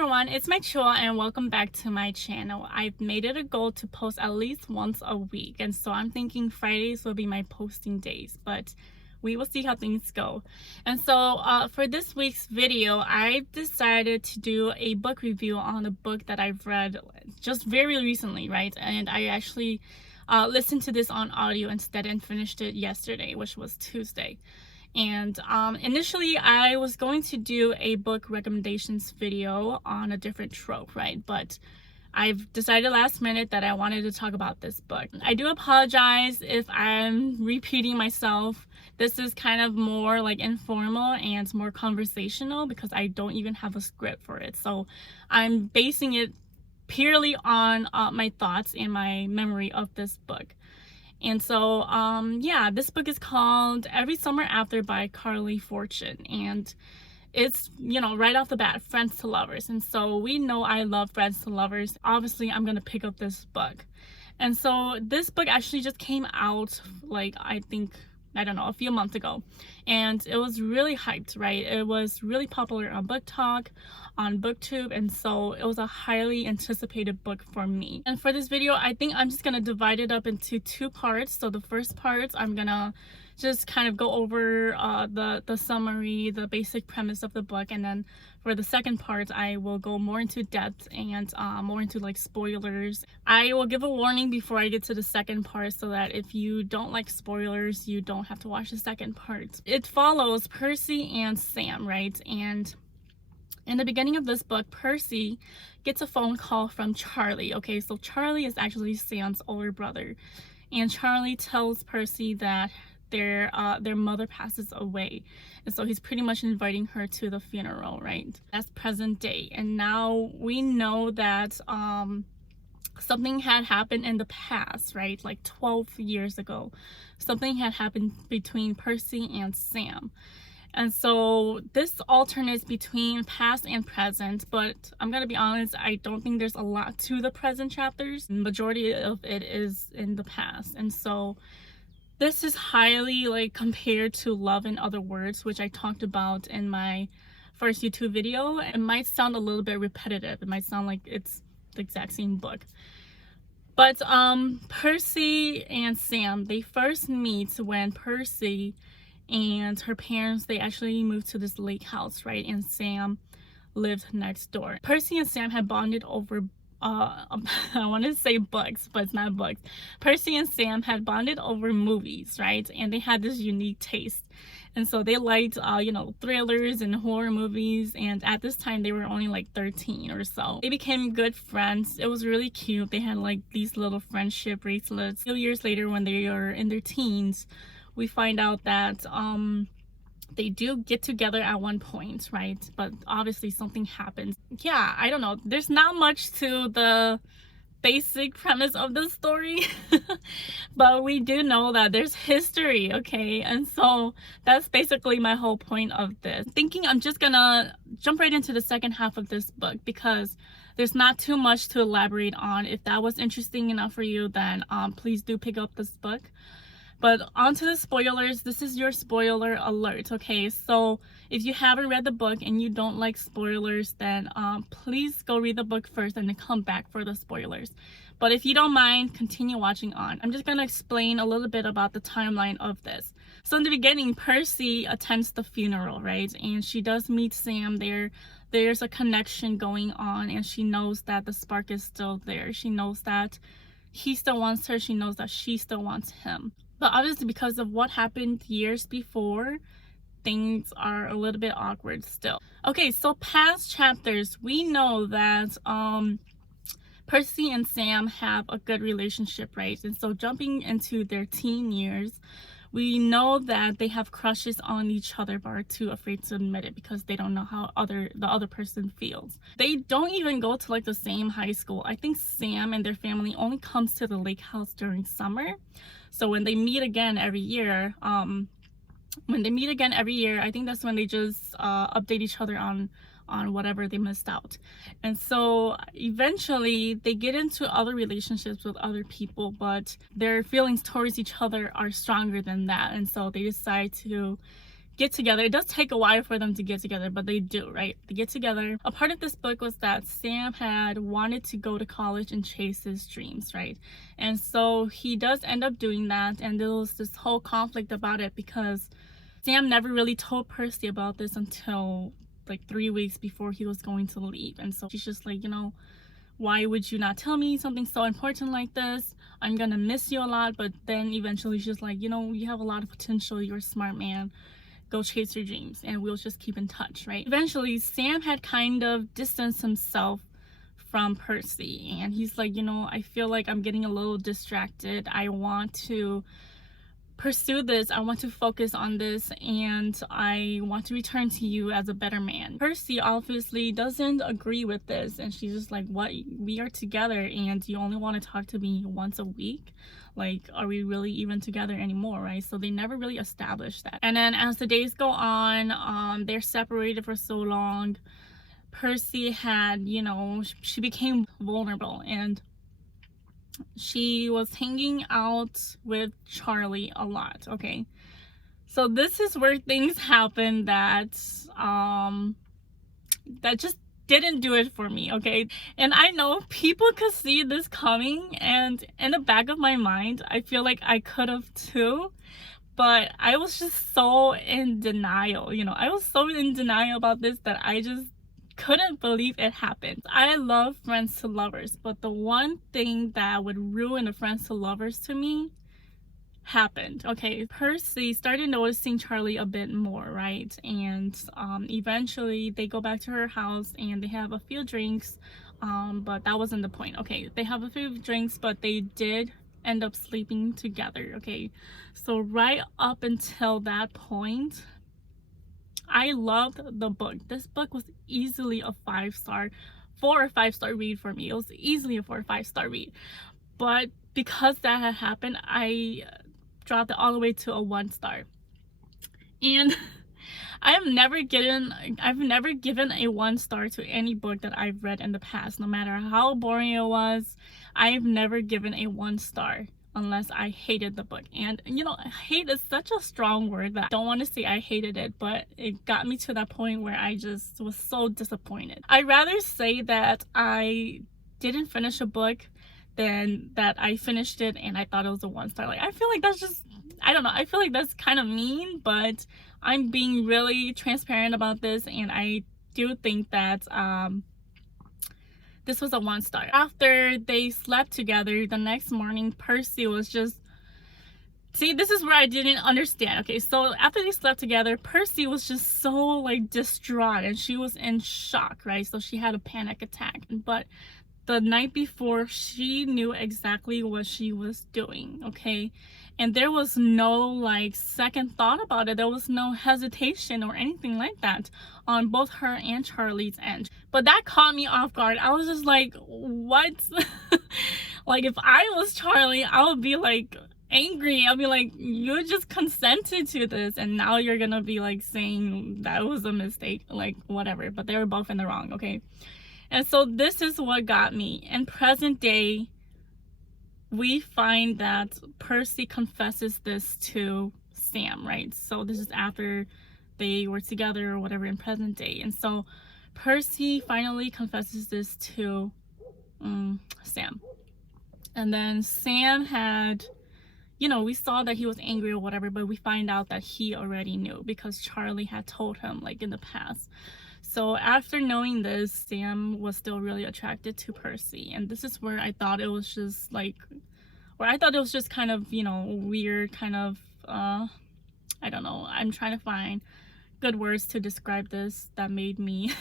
everyone, it's my Chua and welcome back to my channel. I've made it a goal to post at least once a week, and so I'm thinking Fridays will be my posting days, but we will see how things go. And so for this week's video, I decided to do a book review on a book that I've read just very recently, right? And I actually listened to this on audio instead and finished it yesterday, which was Tuesday. And initially I was going to do a book recommendations video on a different trope, right? But I've decided last minute that I wanted to talk about this book. I do apologize if I'm repeating myself. This is kind of more like informal and more conversational because I don't even have a script for it. So I'm basing it purely on my thoughts and my memory of this book. And so, yeah, this book is called Every Summer After by Carley Fortune. And it's, you know, right off the bat, Friends to Lovers. And so we know I love Friends to Lovers. Obviously, I'm going to pick up this book. And so this book actually just came out, like, I don't know, a few months ago. And it was really hyped, right? It was really popular on Book Talk, on BookTube, and so it was a highly anticipated book for me. And for this video, I think I'm just gonna divide it up into two parts. So the first part, I'm gonna just kind of go over the summary, the basic premise of the book, and then for the second part, I will go more into depth and more into like spoilers. I will give a warning before I get to the second part so that if you don't like spoilers, you don't have to watch the second part. It follows Percy and Sam, right? And in the beginning of this book, Percy gets a phone call from Charlie. Okay, so Charlie is actually Sam's older brother, and Charlie tells Percy that their mother passes away, and so he's pretty much inviting her to the funeral, right? That's present day, and now we know that something had happened in the past, right? Like 12 years ago, something had happened between Percy and Sam. And so this alternates between past and present, but I'm gonna be honest, I don't think there's a lot to the present chapters. The majority of it is in the past. And so this is highly like compared to Love in Other Words, which I talked about in my first YouTube video. It might sound a little bit repetitive. It might sound like it's the exact same book. But Percy and Sam, they first meet when Percy and her parents, they actually moved to this lake house, right? And Sam lived next door. Percy and Sam had bonded over I want to say books, but it's not books. Percy and Sam had bonded over movies, right? And they had this unique taste. And so they liked, you know, thrillers and horror movies. And at this time, they were only like 13 or so. They became good friends. It was really cute. They had like these little friendship bracelets. A few years later, when they were in their teens, we find out that they do get together at one point, right? But obviously something happens. Yeah, I don't know. There's not much to the basic premise of the story, but we do know that there's history, okay? And so that's basically my whole point of this. Thinking I'm just gonna jump right into the second half of this book because there's not too much to elaborate on. If that was interesting enough for you, then please do pick up this book. But on to the spoilers. This is your spoiler alert, okay? So if you haven't read the book and you don't like spoilers, then please go read the book first and then come back for the spoilers. But if you don't mind, continue watching on. I'm just going to explain a little bit about the timeline of this. So in the beginning, Percy attends the funeral, right? And she does meet Sam there. There's a connection going on, and she knows that the spark is still there. She knows that he still wants her. She knows that she still wants him. But obviously, because of what happened years before, things are a little bit awkward still. Okay, so past chapters, we know that Percy and Sam have a good relationship, right? And so jumping into their teen years, we know that they have crushes on each other but are too afraid to admit it because they don't know how the other person feels. They don't even go to like the same high school. I think Sam and their family only comes to the lake house during summer. So when they meet again every year, I think that's when they just update each other on whatever they missed out. And so eventually they get into other relationships with other people, but their feelings towards each other are stronger than that. And so they decide to get together. It does take a while for them to get together, but they do, right? They get together. A part of this book was that Sam had wanted to go to college and chase his dreams, right? And so he does end up doing that, and there was this whole conflict about it because Sam never really told Percy about this until like 3 weeks before he was going to leave. And so she's just like, you know, why would you not tell me something so important like this? I'm gonna miss you a lot. But then eventually she's like, you know, you have a lot of potential, you're a smart man, go chase your dreams and we'll just keep in touch, right? Eventually Sam had kind of distanced himself from Percy, and he's like, you know, I feel like I'm getting a little distracted. I want to pursue this, I want to focus on this, and I want to return to you as a better man. Percy obviously doesn't agree with this, and she's just like, what, we are together and you only want to talk to me once a week? Like, are we really even together anymore, right? So they never really established that. And then as the days go on, they're separated for so long. Percy had, you know, she became vulnerable, and she was hanging out with Charlie a lot, okay? So this is where things happen that that just didn't do it for me, okay? And I know people could see this coming, and in the back of my mind, I feel like I could have too, but I was just so in denial, you know? I was so in denial about this that I just couldn't believe it happened. I love friends to lovers, but the one thing that would ruin a friends to lovers to me happened, okay? Percy started noticing Charlie a bit more, right? And eventually they go back to her house and they have a few drinks, but that wasn't the point, okay? They have a few drinks, but they did end up sleeping together, okay? So right up until that point, I loved the book. This book was easily a 4 or 5 star read for me. It was easily a 4 or 5 star read. But because that had happened, I dropped it all the way to a 1 star. And I've never given a 1 star to any book that I've read in the past. No matter how boring it was, I've never given a 1 star unless I hated the book. And you know, hate is such a strong word that I don't want to say I hated it, but it got me to that point where I just was so disappointed. I'd rather say that I didn't finish a book than that I finished it and I thought it was a 1 star. Like, I feel like that's just, I don't know, I feel like that's kind of mean, but I'm being really transparent about this, and I do think that this was a 1 star. After they slept together, the next morning, Percy was just... See, this is where I didn't understand. Okay, so after they slept together, Percy was just so, like, distraught, and she was in shock, right? So she had a panic attack. But the night before, she knew exactly what she was doing, okay? And there was no, like, second thought about it. There was no hesitation or anything like that on both her and Charlie's end. But that caught me off guard. I was just like, what? Like, if I was Charlie, I would be, like, angry. I'll be like, you just consented to this, and now you're gonna be, like, saying that was a mistake. Like, whatever. But they were both in the wrong, okay? And so this is what got me. In present day, we find that Percy confesses this to Sam, right? So this is after they were together or whatever in present day. And so Percy finally confesses this to Sam. And then Sam had, you know, we saw that he was angry or whatever, but we find out that he already knew because Charlie had told him, like, in the past. So after knowing this, Sam was still really attracted to Percy. And this is where I thought it was just like, kind of, you know, weird, kind of, I don't know. I'm trying to find good words to describe this that made me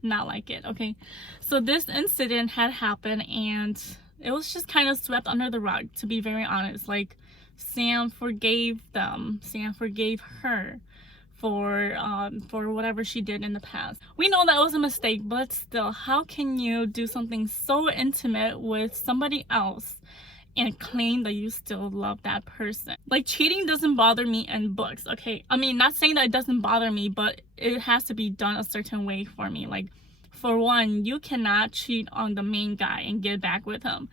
not like it, okay? So this incident had happened, and it was just kind of swept under the rug, to be very honest. Like, Sam forgave them. Sam forgave her for whatever she did in the past. We know that was a mistake, but still, how can you do something so intimate with somebody else and claim that you still love that person? Like, cheating doesn't bother me in books, okay? I mean, not saying that it doesn't bother me, but it has to be done a certain way for me. Like, for one, you cannot cheat on the main guy and get back with him.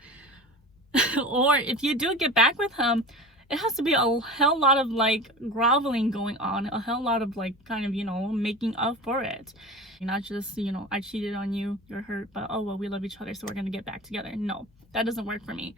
Or if you do get back with him, it has to be a hell lot of like groveling going on, a hell lot of like kind of, you know, making up for it. Not just, you know, I cheated on you, you're hurt, but oh well, we love each other, so we're gonna get back together. No, that doesn't work for me.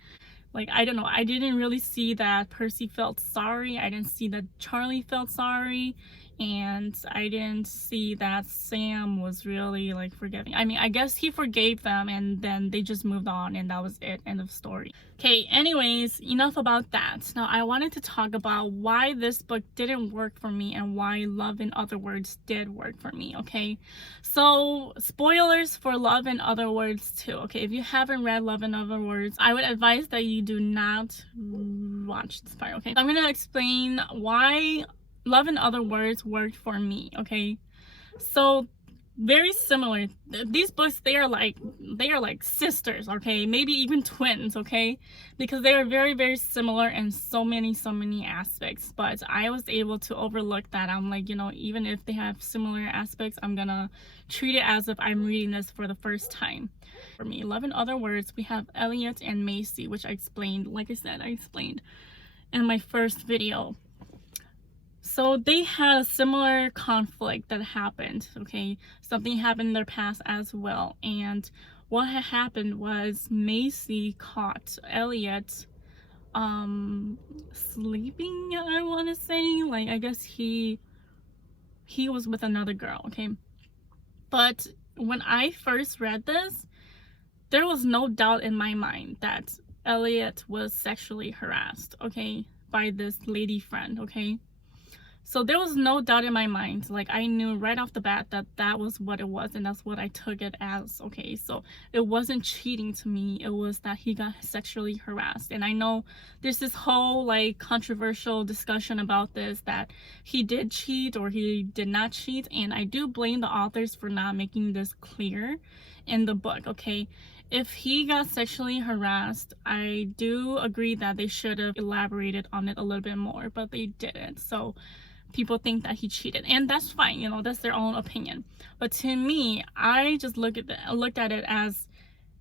Like, I don't know, I didn't really see that Percy felt sorry. I didn't see that Charlie felt sorry. And I didn't see that Sam was really like forgiving. I mean, I guess he forgave them and then they just moved on and that was it. End of story. Okay, anyways, enough about that. Now I wanted to talk about why this book didn't work for me and why Love in Other Words did work for me, okay? So, spoilers for Love in Other Words too, okay? If you haven't read Love in Other Words, I would advise that you do not watch this part, okay? I'm gonna explain why Love in Other Words worked for me, okay? So very similar. These books, they are like sisters, okay? Maybe even twins, okay? Because they are very, very similar in so many aspects. But I was able to overlook that. I'm like, you know, even if they have similar aspects, I'm gonna treat it as if I'm reading this for the first time. For me, Love in Other Words, we have Elliot and Macy, which I explained, like I said, I explained in my first video. So they had a similar conflict that happened, okay? Something happened in their past as well. And what had happened was Macy caught Elliot sleeping, I want to say. Like, I guess he was with another girl, okay? But when I first read this, there was no doubt in my mind that Elliot was sexually harassed, okay? By this lady friend, okay? So there was no doubt in my mind. Like, I knew right off the bat that that was what it was, and that's what I took it as, okay? So it wasn't cheating to me. It was that he got sexually harassed. And I know there's this whole like controversial discussion about this, that he did cheat or he did not cheat, and I do blame the authors for not making this clear in the book, okay? If he got sexually harassed, I do agree that they should have elaborated on it a little bit more, but they didn't. So people think that he cheated, and that's fine, you know, that's their own opinion. But to me, I just looked at it as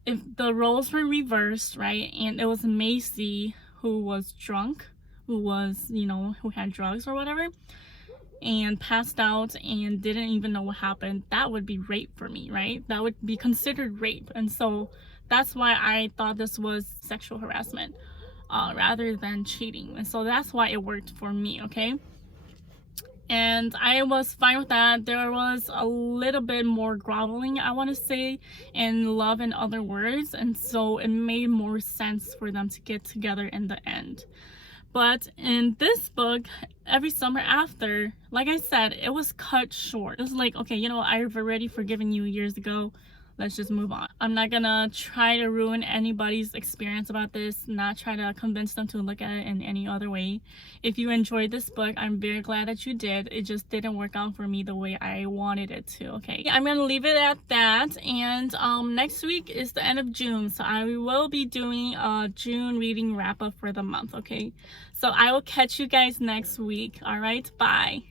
if the roles were reversed, right? And it was Macy who was drunk, who was, you know, who had drugs or whatever, and passed out and didn't even know what happened. That would be rape for me, right? That would be considered rape. And so that's why I thought this was sexual harassment rather than cheating. And so that's why it worked for me, okay? And I was fine with that. There was a little bit more groveling, I want to say, in Love in Other Words, and so it made more sense for them to get together in the end. But in this book, Every Summer After, like I said, it was cut short. It was like, okay, you know, I've already forgiven you years ago. Let's just move on. I'm not gonna try to ruin anybody's experience about this, not try to convince them to look at it in any other way. If you enjoyed this book, I'm very glad that you did. It just didn't work out for me the way I wanted it to, okay? I'm gonna leave it at that, and next week is the end of June, so I will be doing a June reading wrap-up for the month, okay? So I will catch you guys next week, all right? Bye.